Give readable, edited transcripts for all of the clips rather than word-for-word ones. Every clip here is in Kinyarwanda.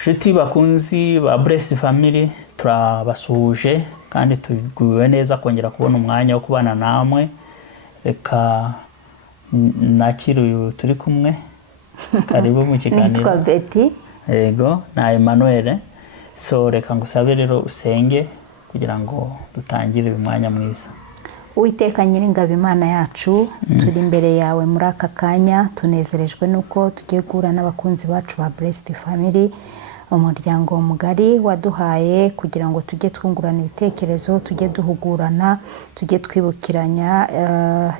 Nshuti bakunzi ba Blessed Family, turabasuhuje kandi tuguwe neza kongera kubona umwanya wo kubana namwe. Reka nakiri uyu turi kumwe. Karibu mu kiganiro. Nitwa Betty. Yego, na Emmanuel. So reka ngusabe rero usenge kugira ngo dutangire umwanya mwiza. Uwiteka Nyiringabo Imana yacu, turi imbere yawe muri aka kanya, tunezerejwe nuko tugiye guhura n'abakunzi bacu ba Blessed Family, umuryango mugari waduhaye kugira ngo tujye twungurana ibitekerezo, tujye duhugurana, tujye twibukiranya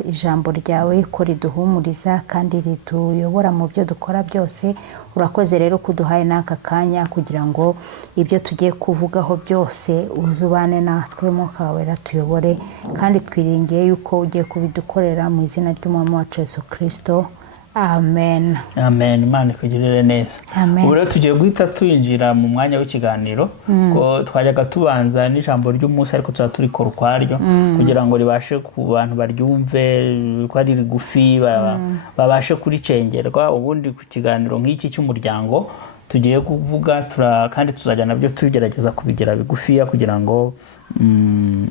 ijambo ryawe ko riduhumuriza kandi rituyobora mu byo dukora byose. Urakoze rero kuduhaye n'aka kanya kugira ngo ibyo tugiye kuvugaho byose uzubane natwe Mwuka wawe ratuyobore, kandi twiringiye yuko ugiye kubidukorera mu izina ry'Umwami wacu Yesu Kristo. Amen. Amen. Imana ikugirire neza. Ubu rero tugiye guhita twinjira mu mwanya w'ikiganiro ko twajyaga tubanza n'ijambo ry'umunsi ariko tuza turikora ukwaryo kugira ngo ribashe ku bantu baryumve ko ari rigufi babashe kuricengerwa. Ubundi ku kiganiro nk'iki cy'umuryango tugiye kuvuga kandi tuzajya nabyo tugerageza kubigira bigufiya kugira ngo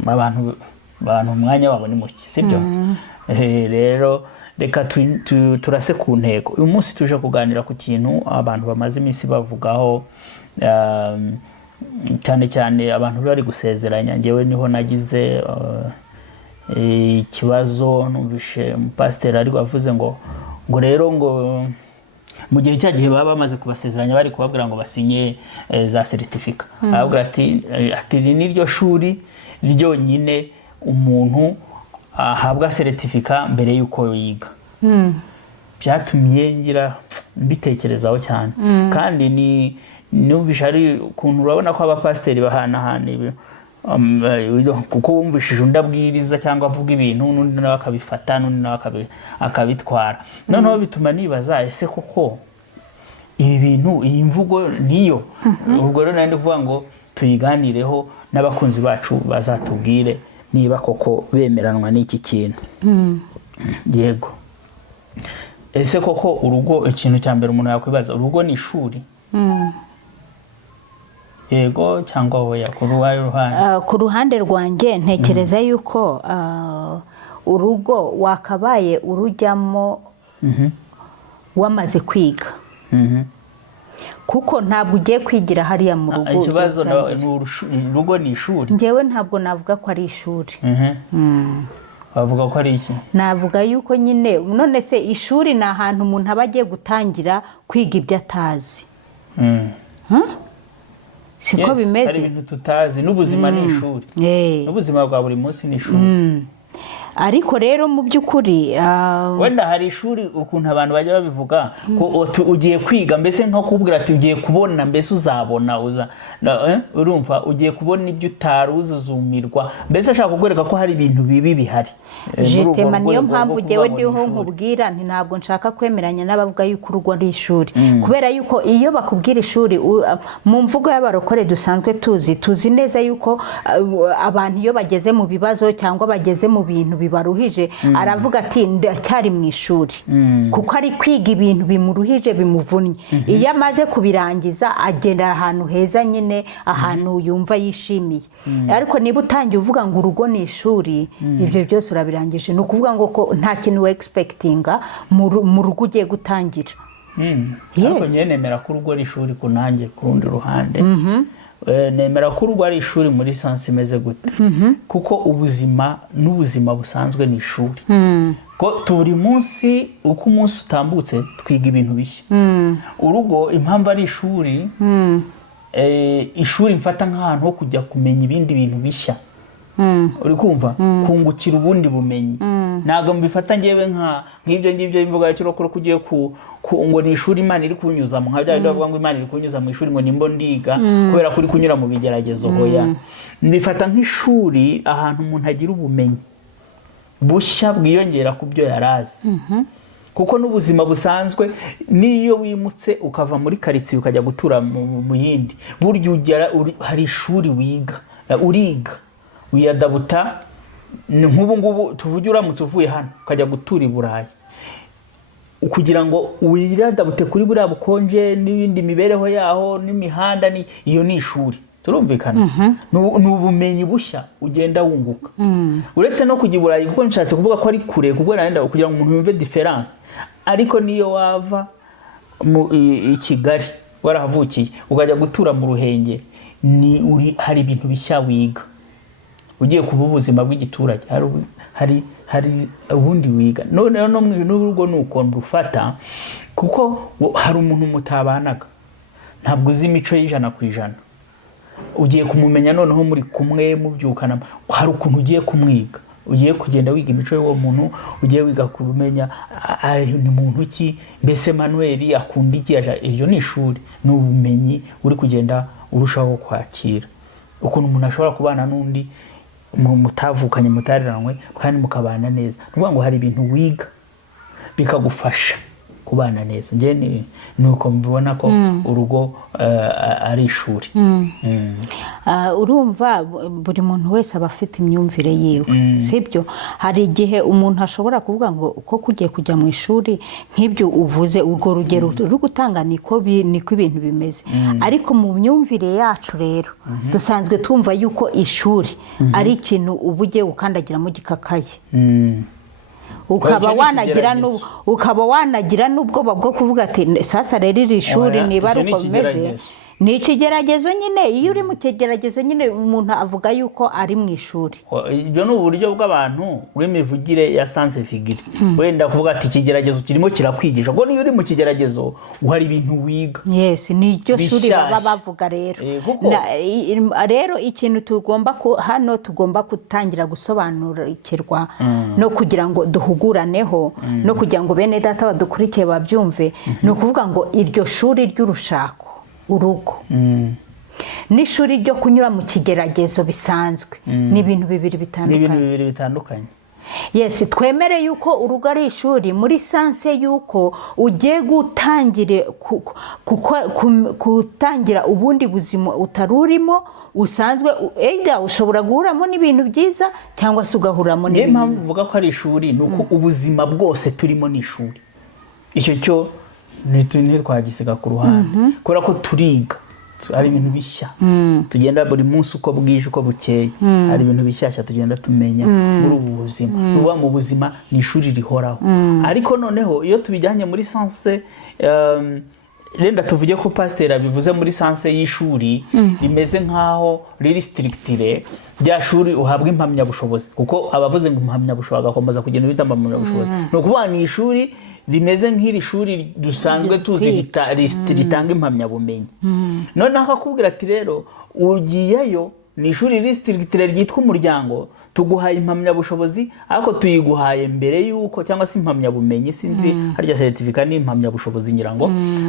abantu umwanya wabo ni muke, sibyo? Rero reka turase ku ntego. Uyu munsi tuje kuganira ku kintu abantu bamaze iminsi bavugaho, cyane cyane abantu bari gusezeranya. Ngewe niho nagize ikibazo, numvishe umupasiteri ari wavuze ngo rero ngo mu gihe cya gihe baba bamaze kubasezeranya bari kubabwira ngo basinye za certificate. Aravuga ati niryo shuri ryonyine umuntu ahabwa certificate mbere yuko yiga. Byatumye ngira mbitekerezaho cyane, kandi numvisha ari ukuntu urabona ko abapasiteri bahanahana kuko wumvishije undi abwiriza cyangwa avuga ibintu n'undi nawe akabifata n'undi nawe akabitwara. Noneho bituma nibaza ese koko ibi bintu iyi mvugo niyo. Ubwo rero nandi kuvuga ngo tuyiganireho n'abakunzi bacu bazatubwire niba koko bemeranwa n'iki kintu. Yego, ese koko urugo, ikintu cya mbere umuntu yakwibaza, urugo ni ishuri? Yego cyangwa oya? Ku ruhande rwanjye ntekereza yuko urugo wakabaye urujyamo wamaze kwiga, kuko ntabwo ugiye kwigira hariya mu rugo. Ikibazo urugo ni ishuri? Njyewe ntabwo navuga ko ari ishuri. Bavuga ko ari iki? Navuga yuko nyine none se ishuri ni ahantu umuntu aba agiye gutangira kwiga ibyo atazi. Siko bimeze? Hari ibintu tutazi. N'ubuzima ni ishuri. N'ubuzima bwa buri munsi ni ishuri. Ariko rero mu by'ukuri wenda hari ishuri ukuntu abantu bajya babivuga ko ugiye kwiga, mbese nko kubwira ati ugiye kubona, mbese uzabona urumva ugiye kubona ibyo utaruzuzumirwa, mbese ashaka kugwereka ko hari ibintu bibi bihari. Jitema niyo mpamvu jewe ndiho nkubwira nti ntabwo nshaka kwemeranya n'abavuga yuko urugo ari ishuri, kubera yuko iyo bakubwira ishuri mu mvugo y'abarokore dusanzwe tuzi neza yuko abantu iyo bageze mu bibazo cyangwa bageze mu bintu bibaruhije aravuga ati ndacyari mu ishuri, kuko ari kwiga ibintu bimuruhije bimuvunnye. Iyo amaze kubirangiza agenda ahantu heza, nyine ahantu yumva yishimiye. Ariko niba utangiye uvuga ngo urugo ni ishuri, ibyo byose urabirangije. Ni ukuvuga ngo ko nta kintu we expectinga mu rugo ugiye gutangira. Ariko njye nemera ko urugo ari ishuri ku nanjye ku rundi ruhande. Nemera ko urugo ari ishuri muri sansi imeze gute, kuko ubuzima n'ubuzima busanzwe ni ishuri. Ko turi munsi, uko umunsi utambutse twiga ibintu bishya. Urugo impamvu ari ishuri, ishuri mfata nk'ahantu ho kujya kumenya ibindi bintu bishya. Uri kumva? Kungukira ubundi bumenyi. Ntabwo mbifata ngewe nk'ibyo ngibyo imvuga ya kirokoro kugiye ngo ni ishuri Imana iri kunyuzamo, nka bya bavuga ngo Imana iri kunyuza mu ishuri ngo nimbo ndiga kubera kuri kunyura mu bigeragezo. Hoya, mbifata nk'ishuri ahantu umuntu agira ubumenyi bushya bwiyongera ku byo yarazi. Kuko n'ubuzima busanzwe niyo wimutse ukava muri karitsiye ukajya gutura mu yindi, burya ugera hari ishuri wiga, uriga wiyadabuta. Nk'ubu ngubu tuvuge uramutse uvuye hano ukajya gutura i Burayi, kugira ngo wiradabute kuri buriya bukonje n'ibindi mibereho yaho n'imihanda iyo ni ishuri turumvikana ni ubumenyi bushya ugenda wunguka uretse no kujya i Burayi kuko nshatse kuvuga ko ari kure kuko narenda kugira ngo umuntu yumve difference ariko niyo wava i Kigali warahavukiye ukajya gutura mu Ruhengeri hari ibintu bishya wiga ugiye kuba ubuzima bw'igiturage hari ubundi wiga none no n'urugo nuko ndufata kuko hari umuntu mutabanaga ntabwo uzi imico y'100%. Ugiye kumumenya noneho muri kumwe mubyukana hari ukuntu ugiye kumwiga ugiye kugenda wiga imico y'uwo muntu ugiye wiga kumenya ni muntu ki mbese Manuel akunda iki iyo ni ishuri ni ubumenyi uri kugenda urushaho kwakira ukuntu umuntu ashobora kubana n'undi mutavukanye mutariranywe kandi mukabana neza nuvuga ngo hari ibintu wiga bikagufasha kubana neza nje nuko mbibona ko urugo ari ishuri urumva buri muntu wese aba afite imyumvire yiwe sibyo hari igihe umuntu ashobora kuvuga ngo uko kugiye kujya mu ishuri nk'ibyo uvuze urwo rugero ruri gutanga niko ibintu bimeze ariko mu myumvire yacu rero dusanzwe twumva yuko ishuri ari ikintu uba ugiye gukandagiramo gikakaye ukaba wanagira n'ubwoba bwo kuvuga ati sasa rero iri shuri niba ari uko bimeze ni ikigeragezo nyine iyo uri mu kigeragezo nyine umuntu avuga yuko ari mu ishuri ibyo ni uburyo bw'abantu w'imivugire ya sanse figire wenda kuvuga ati ikigeragezo kirimo kirakwigisha ngo niyo uri mu kigeragezo uhari ibintu wiga yes ni iryo shuri baba bavuga rero ikintu tugomba gutangira gusobanukirwa no kugira ngo duhuguraneho no kugira ngo bene data badukurikiye babyumve ni ukuvuga ngo iryo shuri ry'urushako urugo n'ishuri ryo kunyura mu kigeragezo bisanzwe ni ibintu bibiri bitandukanye yes twemere yuko urugo ari ishuri muri sanse yuko ugiye gutangira ubundi buzima utarurimo usanzwe ushobora guhuramo n'ibintu byiza cyangwa se ugahuramo n'ibintu niyo mpamvu uvuga ko ari ishuri ni uko ubuzima bwose turimo ni ishuri icyo cyo ntitwagisiga ku ruhande kubera ko turiga hari ibintu bishya tugenda buri munsi uko bwije uko bukeye hari ibintu bishyashya tugenda tumenya muri ubu buzima uba mu buzima ni ishuri rihoraho ariko noneho iyo tubijyanye muri sanse renda tuvuge ko pasiteri abivuze muri sanse y'ishuri rimeze nk'aho riri sitirigitire rya shuri uhabwa impamyabushobozi kuko abavuze ngo impamyabushobozi agakomeza kugenda bita impamyabushobozi ni ukuvuga ni ishuri rimeze nk'iri shuri dusanzwe tuzi ritanga impamyabumenyi noneho akakubwira ati rero ugiyeyo ni ishuri risitirigitire ryitwa umuryango tuguhaye impamyabushobozi ariko tuyiguhaye mbere y'uko cyangwa se impamyabumenyi sinzi harya seritifika n'impamyabushobozi ngira ngo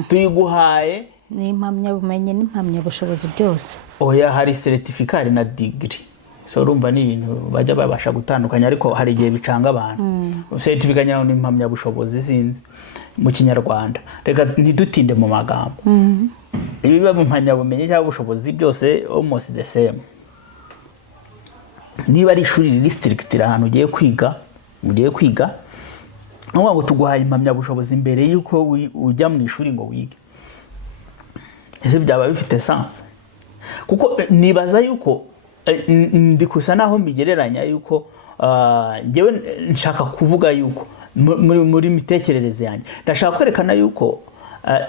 tuyiguhaye ni impamyabumenyi n'impamyabushobozi byose oya hari seritifika hari na digiri so urumva ni ibintu bajya babasha gutandukanya ariko hari igihe bicanga abantu seritifika nyayo ni impamyabushobozi sinzi mu kinyarwanda reka ntidutinde mu magambo ibiba mu mpamyabumenyi cyangwa ubushobozi byose almost the same niba ari ishuri riri sitirigitire ahantu ugiye kwiga nuvuga ngo tuguhaye impamyabushobozi mbere y'uko ujya mu ishuri ngo wige ese byaba bifite sanse kuko nibaza yuko ndikusa naho mbigereranya yuko ngewe nshaka kuvuga yuko muri mitekerereze yanjye ndashaka kwerekana yuko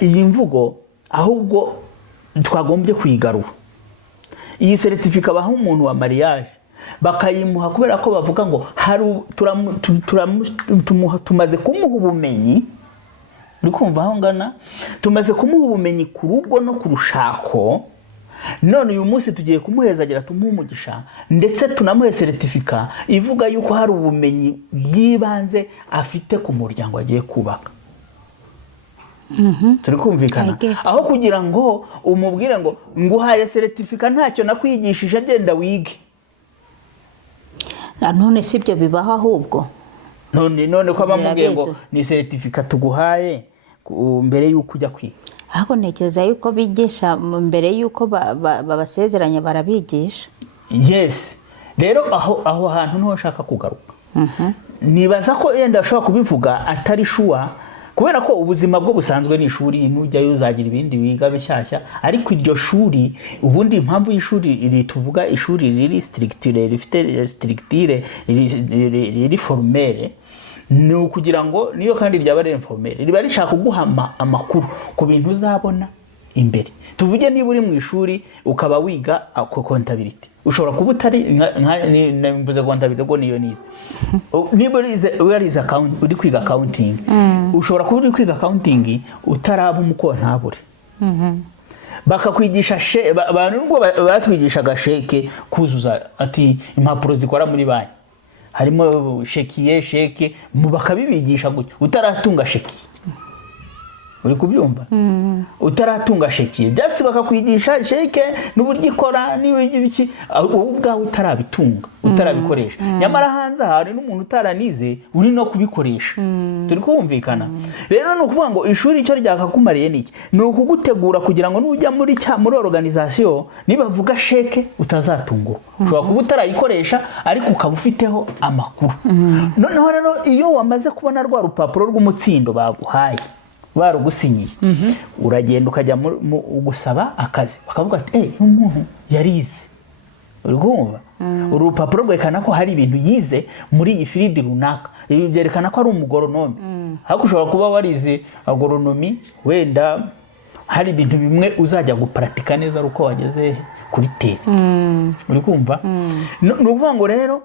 iyi mvugo ahubwo twagombye kuyigarura iyi seritifika baha umuntu wa mariage bakayimuha kubera ko bavuga ngo tumaze kumuha ubumenyi uri kumva aho ngana tumaze kumuha ubumenyi ku rugo no ku rushako none uyu munsi tugiye kumuhezagira tumuhe umugisha ndetse tunamuhe seritifika ivuga yuko hari ubumenyi bw'ibanze afite ku muryango agiye kubaka turi kumvikana aho kugira ngo umubwire ngo nguhaye seritifika ntacyo nakwigishije agenda wige none si byo bibaho ahubwo none ko bamubwiye ngo ni seritifika tuguhaye mbere y'uko ujya kwiga ahubwo ntekereza yuko bigisha mbere y'uko babasezeranya barabigisha yes rero aho hantu niho nshaka kugaruka nibaza ko yenda ashobora kubivuga atari shuwa kubera ko ubuzima bwo busanzwe ni ishuri, nujyayo uzagira ibindi wiga bishyashya, ariko iryo shuri ubundi impamvu y'ishuri tuvuga ishuri riri stricture, rifite stricture, riri formelle, ni ukugira ngo niyo kandi ryaba ari informelle, riba rishaka kuguha amakuru ku bintu uzabona imbere. Tuvuge niba uri mu ishuri ukaba wiga contability, ushobora kuba utari mvuze contability ngo niyo nize. Niba uri kwiga accounting, ushobora kuba uri kwiga accounting utaraba umukontabure. Bakakwigisha abantu nubwo batwigishaga sheke kuzuza, ati impapuro zikora muri banki harimo sheke bakabibigisha gutyo utaratunga sheki. Uri kubyumva? Utaratunga sheki just bakakwigisha sheke n'uburyo ikora n'ibiki ubwawe utarabitunga, utarabikoresha. Nyamara hanze hari n'umuntu utaranize uri no kubikoresha. Turi kumvikana. Rero no kuvuga ngo ishuri icyo ryakakumariye niki, ni ukugutegura kugira ngo nujya muri organisation nibavuga sheke utazatunguka. Ushobora kuba utarayikoresha ariko ukaba ufiteho amakuru. Noneho rero iyo wamaze kubona rwa rupapuro rw'umutsindo baguhaye barugusinyiye, uragenda ukajya gusaba akazi, bakavuga ati umuntu yarize. Urumva? Urupapuro rwerekana ko hari ibintu yize muri iyi field runaka, ibi byerekana ko ari umugoronome. Ariko ushobora kuba warize agronomy, wenda hari ibintu bimwe uzajya gupratika neza ari uko wageze kuri tere. Uri kumva? Ni ukuvuga ngo rero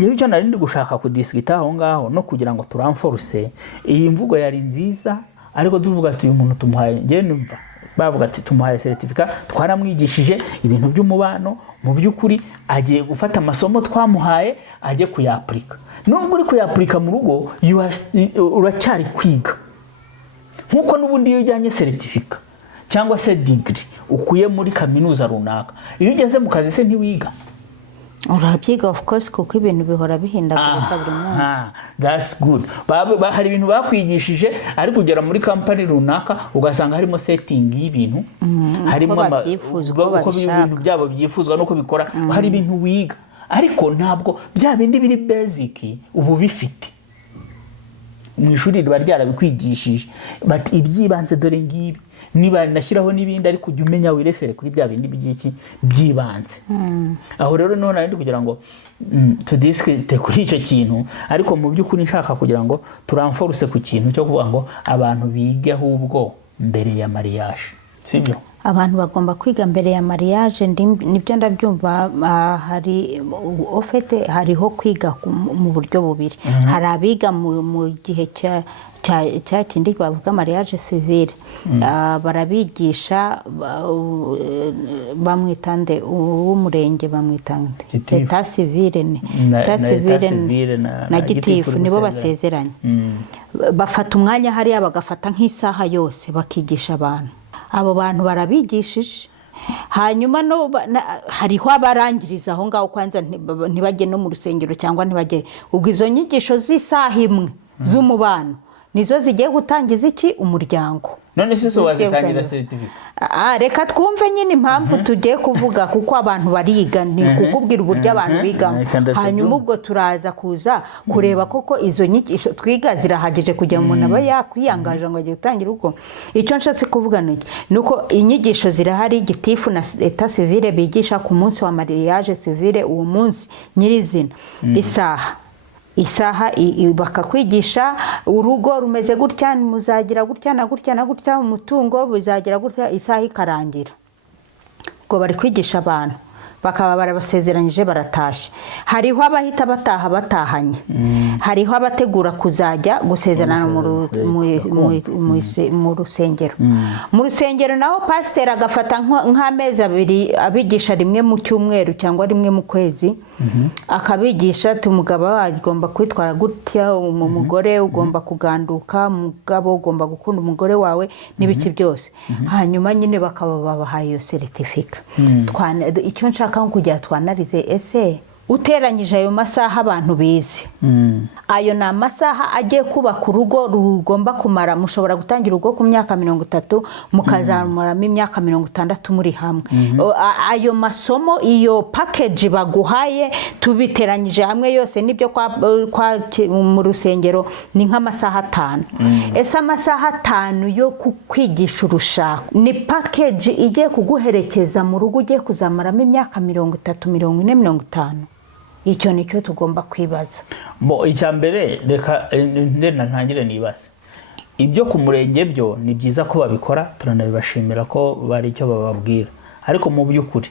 yewe cyo narindi gushaka kudiskita aho ngaho no kugira ngo turamforce iyi mvugo yari nziza, ariko tuvuga ati uyu muntu tumuhaye, ngiye numva bavuga ati tumuhaye certificate, twaramwigishije ibintu by'umubano, mu by'ukuri agiye gufata amasomo twamuhaye agiye kuyaplika. Nubwo uri kuyaplika mu rugo uracyari kwiga, nkuko nubundi iyo ujyanye certificate cyangwa se degree ukuye muri kaminuza runaka, iyo ugeze mu kazi se ntiwiga? Urabyiga of course, kuko ibintu bihora bihindagurika buri munsi. That's good. Hari ibintu bakwigishije ariko ugera muri company runaka ugasanga harimo setting y'ibintu, harimo uko ibintu byabo byifuzwa no kubikora, hari ibintu wiga ariko ntabwo bya bindi biri basic ubu bifite mu ishuri riba ryarabikwigishije, but ibyibanze dore ngibi niba nashyiraho n'ibindi ariko ujye umenya wirefere kuri bya bindi by'iki byibanze. Aho rero none ari kugira ngo tudiskite kuri icyo kintu, ariko mu by'ukuri nshaka kugira ngo turamforce ku kintu cyo kuvuga ngo abantu bige ahubwo mbere ya mariage, sibyo? Abantu bagomba kwiga mbere ya mariage, nibyo ndabyumva. Hari ofete hariho kwiga mu buryo bubiri. Hari abiga mu gihe cya kindi bavuga mariage civile, barabigisha bamwitande uw'umurenge, bamwitande etat civile na gitifu, nibo basezeranye. Bafata umwanya hariya bagafata nk'isaha yose bakigisha abantu. Abo bantu barabigishije, hanyuma hariho abarangiriza aho ngaho kwanza ntibajye no mu rusengero cyangwa ntibajye. Ubwo izo nyigisho z'isaha imwe z'umubano nizo zigiye gutangiza iki? Umuryango. None se wazitangira certificate? Reka twumve nyine impamvu tugiye kuvuga, kuko abantu bariga, ni kukubwira uburyo abantu biga. Hanyuma ubwo turaza kuza kureba koko izo nyigisho twiga zirahagije kugira ngo umuntu aba yakwiyangaje ngo agiye gutangira uko. Icyo nshatse kuvuga nuko inyigisho zirahari. Gitifu na etat civile bigisha ku munsi wa mariage civile, uwo munsi nyirizina isaha bakakwigisha urugo rumeze gutya, muzagira gutya na gutya na gutya, umutungo buzagira gutya, isaha ikarangira. Ubwo bari kwigisha abantu, bakaba barabasezeranyije baratashe. Hariho abahita bataha batahanye, hariho abategura kuzajya gusezerana mu rusengero. Mu rusengero naho pasiteri agafata nk'amezi abiri abigisha rimwe mu cyumweru cyangwa rimwe mu kwezi, akabigisha ati umugabo agomba kwitwara gutya, umugore ugomba kuganduka, umugabo ugomba gukunda umugore wawe n'ibiki byose. Hanyuma nyine bakaba babahaye iyo certificate. Icyo nshaka kujya twanarize, ese uteranyije ayo masaha abantu bize ayo ni amasaha agiye kubaka urugo rugomba kumara. Mushobora gutangira urugo ku myaka 30 mukazamuramo imyaka 60 muri hamwe. Ayo masomo iyo package baguhaye tubiteranyije hamwe yose nibyo mu rusengero ni nk'amasaha 5. Ese amasaha 5 yo kwigisha urushako ni package igiye kuguherekeza mu rugo ugiye kuzamaramo imyaka 30, 40, 50. Icyo nicyo tugomba kwibaza. Icyambere reka ndena ntangire nibaza. Ibyo ku murenge byo ni byiza ko babikora, turanabibashimira ko bari icyo bababwira. Ariko mu by'ukuri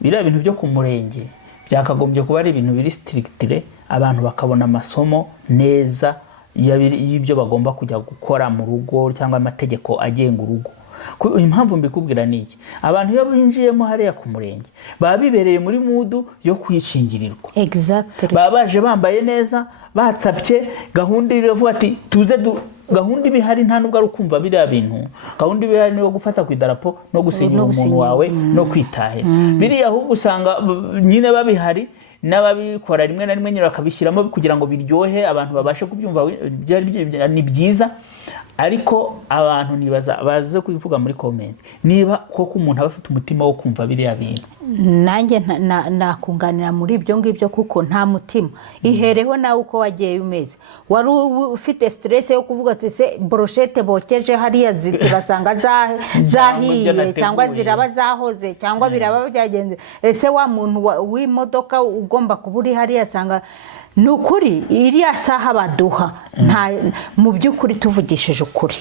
biriya bintu byo ku murenge byakagombye kuba ari ibintu biri strictire, abantu bakabona amasomo neza y'ibyo bagomba kujya gukora mu rugo cyangwa amategeko agenga urugo. Impamvu mbikubwira niki, abantu iyo binjiyemo hariya ku murenge baba bibereye muri mudu yo kwishingirirwa. Exactly. Baba baje bambaye neza, batsapye, gahunda iravuga ati tuze gahunda ibihari nta nubwo ari ukumva biriya bintu. Gahunda ibihari ni yo gufata ku idarapo no gusinyira umuntu wawe no kwitahira. Biriya ahubwo usanga nyine babihari n'ababikora rimwe na rimwe nyine bakabishyiramo kugira ngo biryohe abantu babashe kubyumva. Ni byiza, ariko abantu nibaza baze kubivuga muri comment niba koko umuntu aba afite umutima wo kumva biriya bintu. Nanjye nakunganira muri ibyo ngibyo kuko nta mutima. Ihereho nawe uko wagiye umeze. Wari ufite stress yo kuvuga ati se brochette bokeje hariya turasanga zahiye cyangwa ziraba zahoze cyangwa biraba byagenze. Ese wa muntu w'imodoka ugomba kuburi hariya sanga nukuri iriya saha baduha mu by'ukuri tuvugishije ukuri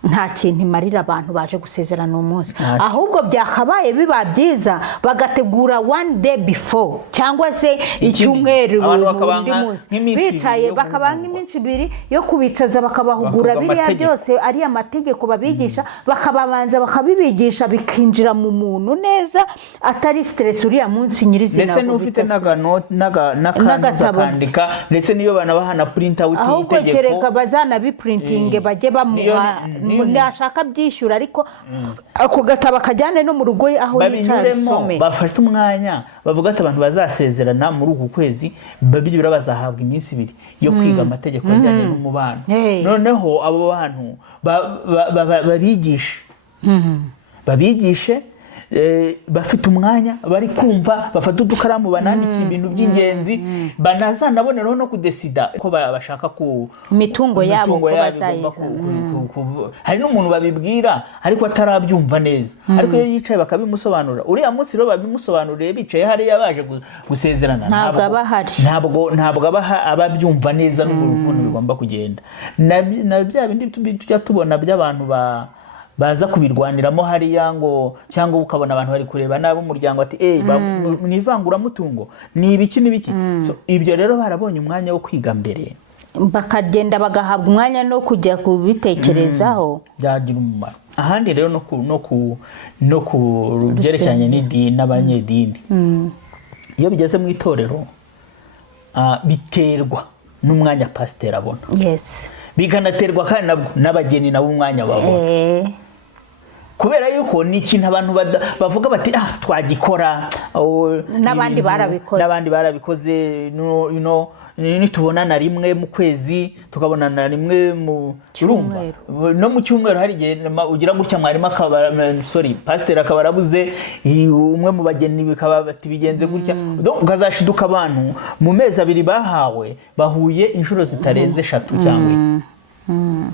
nta kintu imarira abantu baje gusezerana umunsi. Ahubwo byakabaye biba byiza bagategura one day before cyangwa se icyumweru undi munsi bicaye bakabanga iminsi 2 yo kubicaza bakabahugura biriya byose ari amategeko babigisha, bakababanza bakabibigisha bikinjira mu muntu neza atari stress uriya munsi nyirizina. Ndetse n'ufite n'akandika ndetse niyo bana bahana printer w'itegeko ahubwo kereka bazana biprinting bajye bamuha nashaka byishyura, ariko ako gataba kajyane no mu rugo aho yicara some. Bafata umwanya bavuga ati abantu bazasezerana muri uku kwezi babiri bazahabwa iminsi 2 yo kwiga amategeko ajyanye n'umubano. Noneho abo bantu babigishe bafite umwanya bari kumva, bafata udukaramu banandika ibintu by'ingenzi, banazanaboneraho no kudesida ko bashaka ku mitungo yabo ko bazayiha. Hari n'umuntu babibwira ariko atarabyumva neza, ariko iyo yicaye bakabimusobanurira uriya munsi rero babimusobanuriye bicaye hariya baje gusezerana ntabwo ababyumva neza n'umuntu bigomba kugenda. Na bya bindi tujya tubona by'abantu baza kubirwaniramo hariya ngo cyangwa ukabona abantu bari kureba nabo umuryango ati mwivangura mutungo ni ibiki n'ibiki. So ibyo rero barabonye umwanya wo kwiga mbere, bakagenda bagahabwa umwanya no kujya kubitekerezaho, byagira umumaro. Ahandi rero no ku byerekeranye n'idini n'abanyedini, iyo bigeze mu itorero biterwa n'umwanya pasiteri abona. Yes. Bikanaterwa kandi n'abageni nabo umwanya babona. Kubera yuko ni ikintu abantu bavuga bati twagikora, n'abandi barabikoze nitubonana rimwe mu kwezi, tukabonana rimwe mu cyumweru, no mu cyumweru hari igihe ugira gutya mwarimu pasiteri akaba arabuze umwe mu bageni bikaba bati bigenze gutya, ukazashiduka abantu mu mezi 2 bahawe bahuye inshuro zitarenze 3 cyangwa.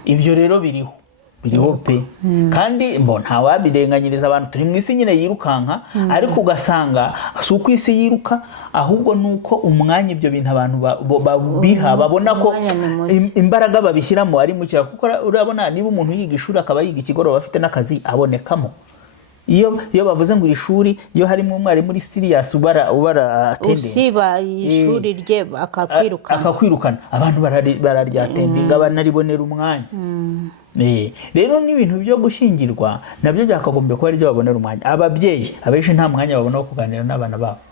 Ibyo rero biriho pe, kandi nta wabirenganyiriza. Abantu turi mu isi nyine yirukanka, ariko ugasanga si uko isi yiruka, ahubwo nuko umwanya ibyo bintu abantu biha babona ko imbaraga babishyiramo ari mu cyaro. Kuko urabona niba umuntu yiga ishuri akaba yiga ikigoroba afite n'akazi abonekamo. Iyo bavuze ngo iri shuri iyo harimo umwarimu muri serious ubara attendance, usiba ishuri rye akakwirukana abantu bararya attending abanaribonera umwanya. Rero n'ibintu byo gushingirwa nabyo byakagombye kuba ari byo babonera umwanya. Ababyeyi abenshi nta mwanya babona wo kuganira n'abana babo.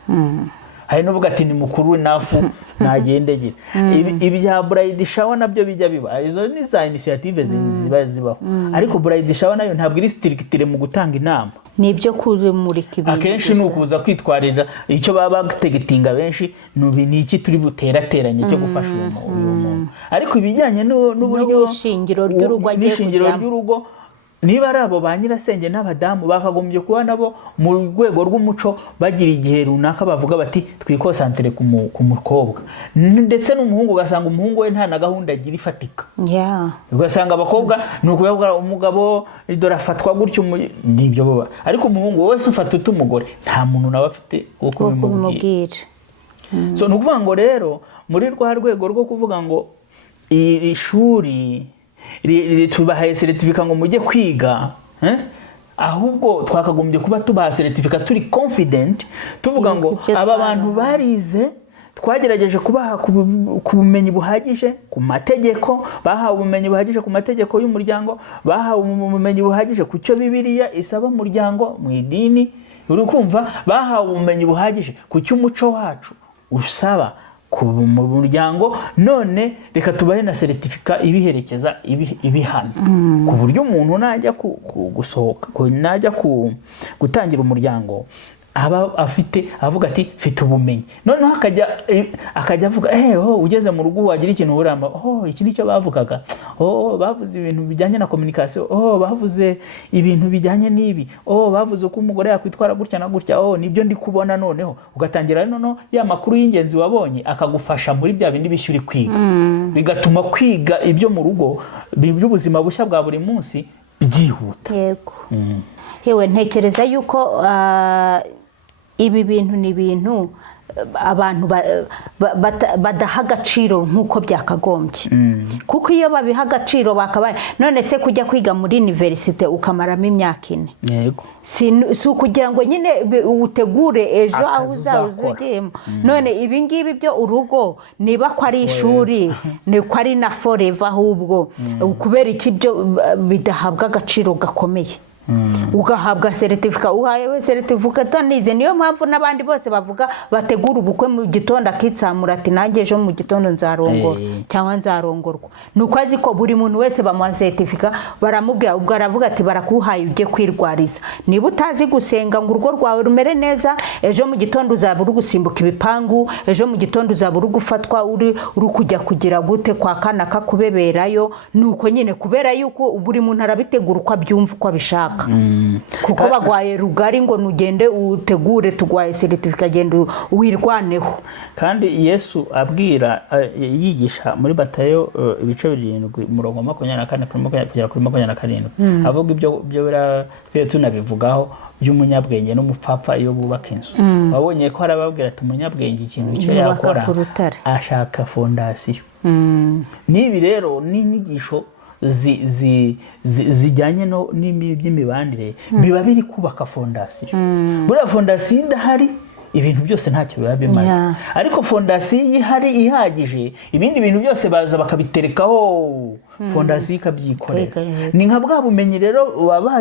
Hari n'uvuga ati ni mukuru nafu nagendegera. Ibya bride shower nabyo bijya biba, izo ni za initiative zibaho. Ariko bride shower nayo ntabwo iri strictire mu gutanga inama. nibyo kumurika ibintu akenshi nukuza kwitwarira icyo baba bategetinga benshi ni iki turi buterateranye cyo gufasha uyu muntu ariko ibijyanye n'uburyo n'ishingiro ry'urugo niba ari abo ba nyirasenge n'abadamu bakagombye kuba nabo mu rwego rw'umuco bagira igihe runaka bavuga bati twikosantere ku mukobwa ndetse n'umuhungu ugasanga umuhungu we nta na gahunda agira ifatika ugasanga abakobwa ni ukuvuga umugabo dore afatwa gutyo nibyo baba ariko umuhungu wese ufata umugore nta muntu nawe afite wo kubimubwira so ni ukuvuga ngo rero muri rwa rwego rwo kuvuga ngo iri shuri tubahaye seritifika ngo mujye kwiga ahubwo twakagombye kuba tubaha seritifika turi confident tuvuga ngo aba bantu barize twagerageje kubaha ku bumenyi buhagije ku mategeko bahawe ubumenyi buhagije ku mategeko y'umuryango bahawe ubumenyi buhagije ku cyo Bibiliya isaba umuryango mu idini uri kumva bahawe ubumenyi buhagije ku cy'umuco wacu usaba mu muryango none reka tubahe na seritifika ibiherekeza ibihana ku buryo umuntu najya gusohoka najya gutangira umuryango aba avuga ati mfite ubumenyi noneho akajya avuga ugeze mu rugo wagira ikintu uramba iki nicyo bavugaga bavuze ibintu bijyanye na communication bavuze ibintu bijyanye n'ibi bavuze ko umugore yakwitwara gutya na gutya nibyo ndi kubona noneho ugatangira noneho ya makuru y'ingenzi wabonye akagufasha muri bya bindi bishyuri kwiga bigatuma kwiga ibyo mu rugo by'ubuzima bushya bwa buri munsi byihuta yego yewe ntekereza yuko ibi bintu ni ibintu abantu badaha agaciro nk'uko byakagombye kuko iyo babiha agaciro bakabaye none se kujya kwiga muri universite ukamaramo imyaka 4 yego si ukugira ngo nyine utegure ejo aho uzagiyemo none ibi ngibi byo urugo niba ko ari ishuri ni ko ari na forever ahubwo kubera iki byo bidahabwa agaciro gakomeye ugahabwa seritifika uhaye seritifika tonize niyo mpamvu n'abandi bose bavuga bategura ubukwe mu gitondo akitsamura ati nanjye ejo mu gitondo nzarongora cyangwa nzarongorwa nuko azi ko buri muntu wese bamuha seritifika baramubwira ubwo aravuga ati barakuhaye ujye kwirwariza niba utazi gusenga ngo urugo rwawe rumere neza ejo mu gitondo uzaba uri gusimbuka ibipangu ejo mu gitondo uzaba uri gufatwa uri kujya kugira gute kwa kana kakubeberayo nuko nyine kubera yuko buri muntu arabitegura uko abyumva uko abishaka kuko bagwaye rugari ngo nugende utegure tugwaye seritifika genda wirwaneho kandi Yesu abwira yigisha muri Matayo ibice 7 umurongo 24 kugera kuri 27 avuga ibyo twe tunabivugaho by'umunyabwenge n'umupfapfa iyo bubaka inzu wabonye ko harababwira ati umunyabwenge ikintu cyo yakora ashaka fondasiyo nibi rero n'inyigisho zijyanye n'iby'imibanire biba biri kubaka fondasiyo buriya fondasiyo idahari ibintu byose ntacyo biba bimaze ariko fondasiyo ihari ihagije ibindi bintu byose baza bakabiterekaho fondasiyo ikabyikorera ni nka bwa bumenyi rero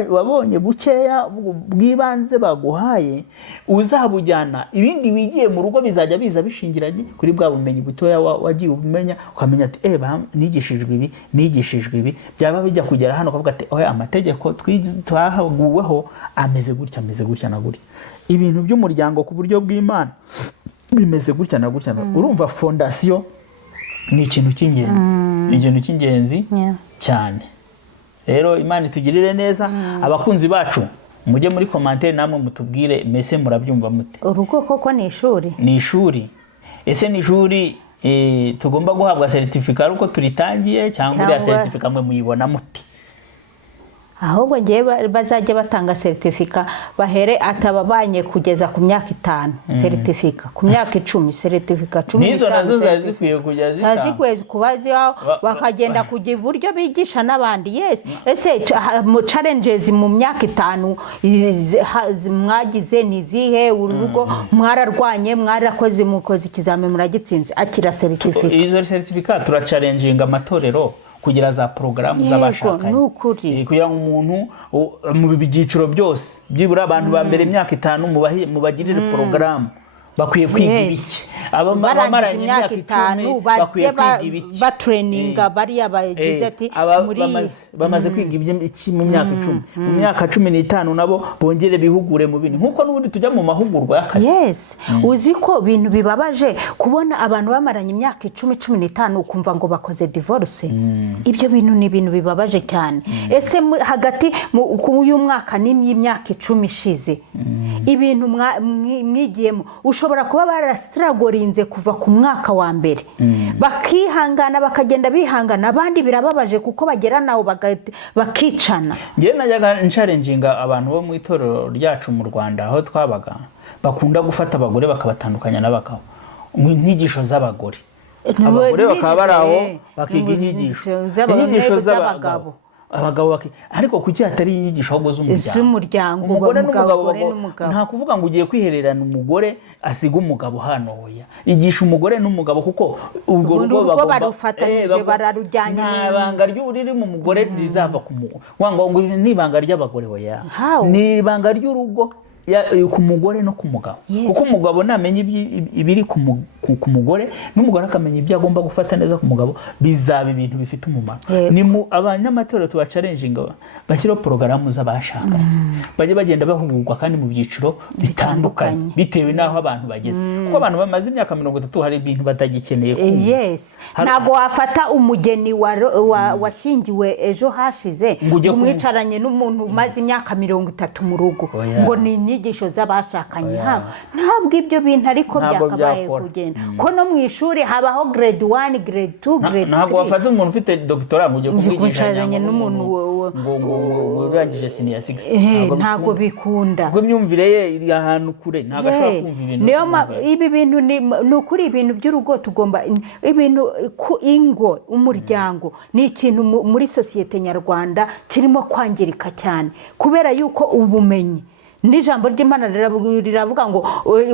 wabonye bukeya bw'ibanze baguhaye uzabujyana ibindi wigiye mu rugo bizajya biza bishingiranye kuri bwa bumenyi butoya wagiye umenya ukamenya ati nigishijwe ibi byaba bijya kugera hano ukavuga ati amategeko twahaguweho ameze gutya na gutya ibintu by'umuryango ku buryo bw'Imana bimeze gutya na gutya urumva fondasiyo ni ikintu cy'ingenzi cyane rero Imana itugirire neza abakunzi bacu mujye muri commentaire namwe mutubwire mese murabyumva mute urugo koko ni ishuri ese ni ishuri tugomba guhabwa certificate uko turitangiye cyangwa uriya certificate mwe muyibona mute ahubwo ngiye bazajya batanga certificate bahere atababanye kugeza ku myaka 5 certificate ku myaka 10 certificate 10 nizo nazo zazikwiye kujya zazikwezi kubazi bakagenda kujya iburyo bigisha n'abandi ese challenges mu myaka 5 mwagize nizihe urugo mwararwanye mwarakoze mukoze ikizame muragitsinze akira certificate izo certificate tura challenging amatorero kugira za programu z'abashakanye kugira ngo umuntu mu byiciro byose byibura abantu ba mbere imyaka 5 mubagirire programu bakwiye kwiga ibiki barangije imyaka 5 bakwiye kwiga ibiki batraininga bariya bagize ati bamaze kwiga iki mu myaka 10 mu myaka 15 nabo bongere bihugure mu bintu nkuko n'ubundi tujya mu mahugurwa y'akazi. Yes, uzi ko bintu bibabaje kubona abantu bamaranye imyaka 10-15 ukumva ngo bakoze divorce. Ibyo bintu ni ibintu bibabaje cyane. Ese hagati uyu mwaka n'imyaka 10 ishize ibintu mwigiyemo ushobora kuba barastragorinze kuva ku mwaka wa mbere bakihangana bakagenda bihangana abandi birababaje kuko bagera nawo bakicana. Ngiye najyaga nchallenginga abantu bo mu itorero ryacu mu Rwanda aho twabaga bakunda gufata abagore bakabatandukanya n'abagabo inyigisho z'abagore abagore bakaba baraho bakiga inyigisho z'abagabo ariko kuki hatari inyigisho ahubwo z'umuryango umugore n'umugabo nta kuvuga ngo ugiye kwihererana umugore asiga umugabo hano hoya igisha umugore n'umugabo kuko urwo rugo barufatanyije bararujyanye n'ibanga ry'uriri mu mugore rizava ku wanga ngo n'ibanga ry'abagore hoya ni ibanga ry'urugo ku mugore no ku mugabo kuko umugabo namenye ibiri ku mugore n'umugore akamenya ibyo agomba gufata neza ku mugabo bizaba ibintu bifite umumaro. Ni mu abanyamatorero tubacalenginga bashyiraho porogaramu z'abashaka bajye bagenda bahugurwa kandi mu byiciro bitandukanye bitewe naho abantu bageze kuko abantu bamaze imyaka 30 hari ibintu batagikeneye kumva. Yes, ntago wafata umugeni washyingiwe ejo hashize umwicaranye n'umuntu umaze imyaka 30 mu rugo ngo ni inyigisho z'abashakanye ntabwo ibyo bintu ariko byakabaye kugenda ko no mu ishuri habaho grade 1 grade 2 grade 3 ntabwo wafata umuntu ufite doctorat ngo ujye kumwicaranye n'umuntu ngo urangije senior 6 ntabwo bikunda ubwo myumvire ye iri ahantu kure ntabwo ashobora kumva ibintu niyo ibi bintu ni ukuri ibintu by'urugo tugomba ibintu ku ingo umuryango ni ikintu muri societe nyarwanda kirimo kwangirika cyane kubera yuko ubumenyi n'ijambo ry'Imana riravuga ngo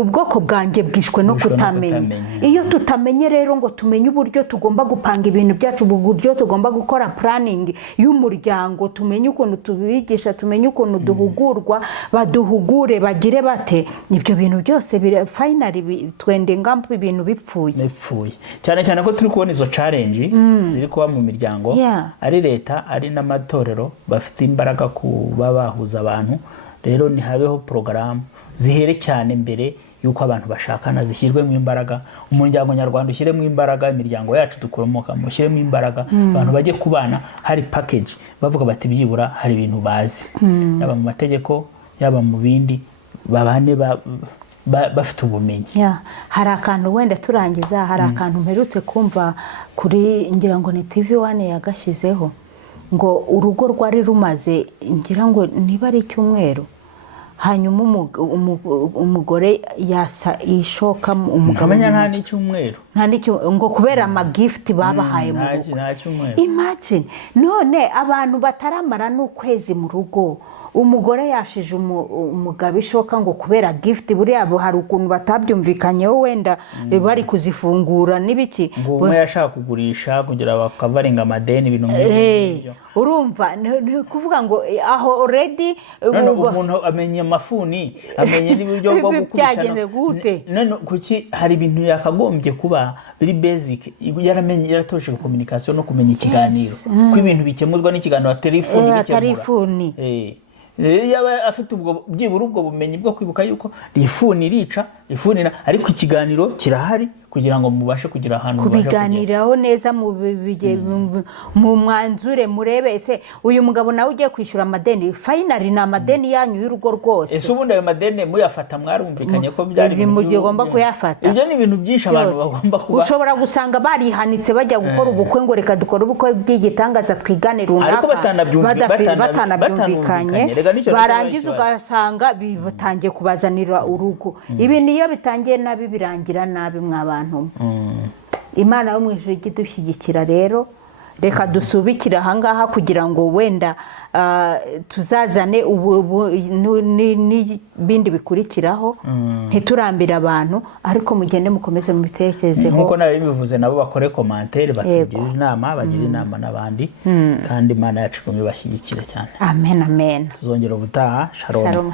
ubwoko bwanjye bwishwe no kutamenya. Iyo tutamenye rero ngo tumenye uburyo tugomba gupanga ibintu byacu uburyo tugomba gukora planning y'umuryango tumenye ukuntu tubigisha tumenye ukuntu duhugurwa baduhugure bagire bate ibyo bintu byose finally twende ngampo ibintu bipfuye cyane cyane ko turi kubona izo challenge ziri kuba mu miryango ari leta ari n'amatorero bafite imbaraga kuba bahuza abantu. Rero ni habeho porogaramu zihere cyane mbere yuko abantu bashakana zishyirwe mu imbaraga umuryango nyarwanda ushyire mu imbaraga imiryango yacu dukomoka mushyire mu imbaraga abantu bajye kubana hari package bavuga bati byibura hari ibintu bazi yaba mu mategeko yaba mu bindi babane bafite ubumenyi. Hari akantu wenda turangiza hari akantu mperutse kumva kuri ngira ngo ni TV1 yagashyizeho ngo urugo rwari rumaze ngira ngo niba ari icyumweru hanyuma umugore yasa ishoka umugabo nta n'icyumweru ngo kubera amagift babahaye mu rugo. Imagine none abantu bataramara n'ukwezi mu rugo umugore yashije umugabo ishoka ngo kubera gift buriya hari ukuntu batabyumvikanyeho wenda bari kuzifungura n'ibiki ngo umwe yashaka kugurisha kugira bakavaringa amadeni ibintu nk'ibyo urumva kuvuga ngo aho already umuntu amenye amafuni amenye n'ibyo bwo gukubitana gute none kuki hari ibintu yakagombye kuba biri basic yaramenye yaratoshe communication no kumenya ikiganiro ko ibintu bikemurwa n'ikiganiro telefoni yaba afite ubwo byibura ubwo bumenyi bwo kwibuka yuko rifuni irica rifunira ariko ikiganiro kirahari kugira ngo mubashe kugira ahantu kubiganiraho neza mu mwanzure murebe ese uyu mugabo nawe ugiye kwishyura amadeni finally na amadeni yanyu y'urugo rwose ese ubundi ayo madeni muyafata mwarumvikanye ko byari mu gihe ugomba kuyafata ibyo ni ibintu byinshi abantu bagomba kuba ushobora gusanga barihanitse bajya gukora ubukwe ngo reka dukora ubukwe bw'igitangaza twigane runaka batanabyumvikanye barangiza ugasanga bitangiye kubazanira urugo ibi niyo bitangiye nabi birangira nabi mwaba Imana yo mu ijuru igidushyigikira rero reka dusubikire ahangaha kugira ngo wenda tuzazane n'ibindi bikurikiraho ntiturambire abantu ariko mugende mukomeze mu bitekerezeho nkuko nawe bivuze nabo bakore commentaire batugira inama bagira inama n'abandi kandi Imana yacu ibashyigikire cyane amen tuzongera ubutaha. Shalom.